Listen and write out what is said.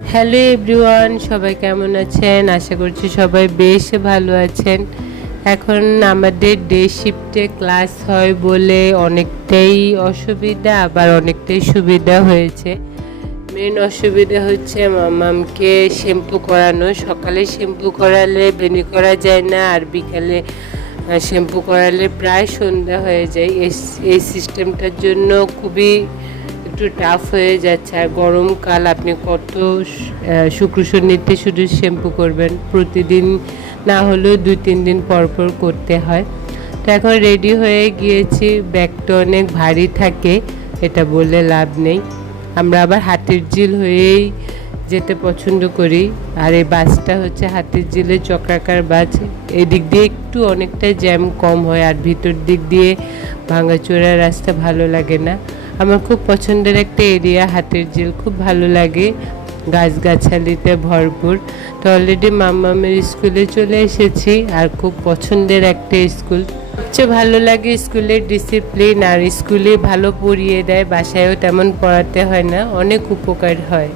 Hello everyone, সবাই কেমন আছেন? আশা করছি সবাই বেশ ভালো আছেন। এখন আমাদের ডে শিফটে ক্লাস হয় বলে অনেকটাই অসুবিধা, আবার অনেকটাই সুবিধা হয়েছে। মেন অসুবিধা হচ্ছে মামামকে শ্যাম্পু করানো। সকালে শ্যাম্পু করালে বেনি করা যায় না, আর বিকালে শ্যাম্পু করালে প্রায় সন্ধ্যা হয়ে যায়। এই সিস্টেমটার জন্য খুবই একটু টাফ হয়ে যাচ্ছে। আর গরমকাল, আপনি কত শুক্র শনিতে শুধু শ্যাম্পু করবেন? প্রতিদিন না হলেও 2-3 দিন পর পর করতে হয়। তো এখন রেডি হয়ে গিয়েছি। ব্যাগটা অনেক ভারী থাকে, এটা বলে লাভ নেই। আমরা আবার হাতিরঝিল হয়েই যেতে পছন্দ করি। আর এই বাসটা হচ্ছে হাতিরঝিলের চক্রাকার বাস। এদিক দিয়ে একটু অনেকটা জ্যাম কম হয়, আর ভিতর দিক দিয়ে ভাঙাচোরা রাস্তা ভালো লাগে না। আমার খুব পছন্দের একটা এরিয়া হাতিরঝিল, খুব ভালো লাগে, গাছগাছালিতে ভরপুর। তো অলরেডি মাম্মামের স্কুলে চলে এসেছি, আর খুব পছন্দের একটা স্কুল। সবচেয়ে ভালো লাগে স্কুলের ডিসিপ্লিন, আর স্কুলে ভালো পড়িয়ে দেয়, বাসায়ও তেমন পড়াতে হয় না, অনেক উপকার হয়।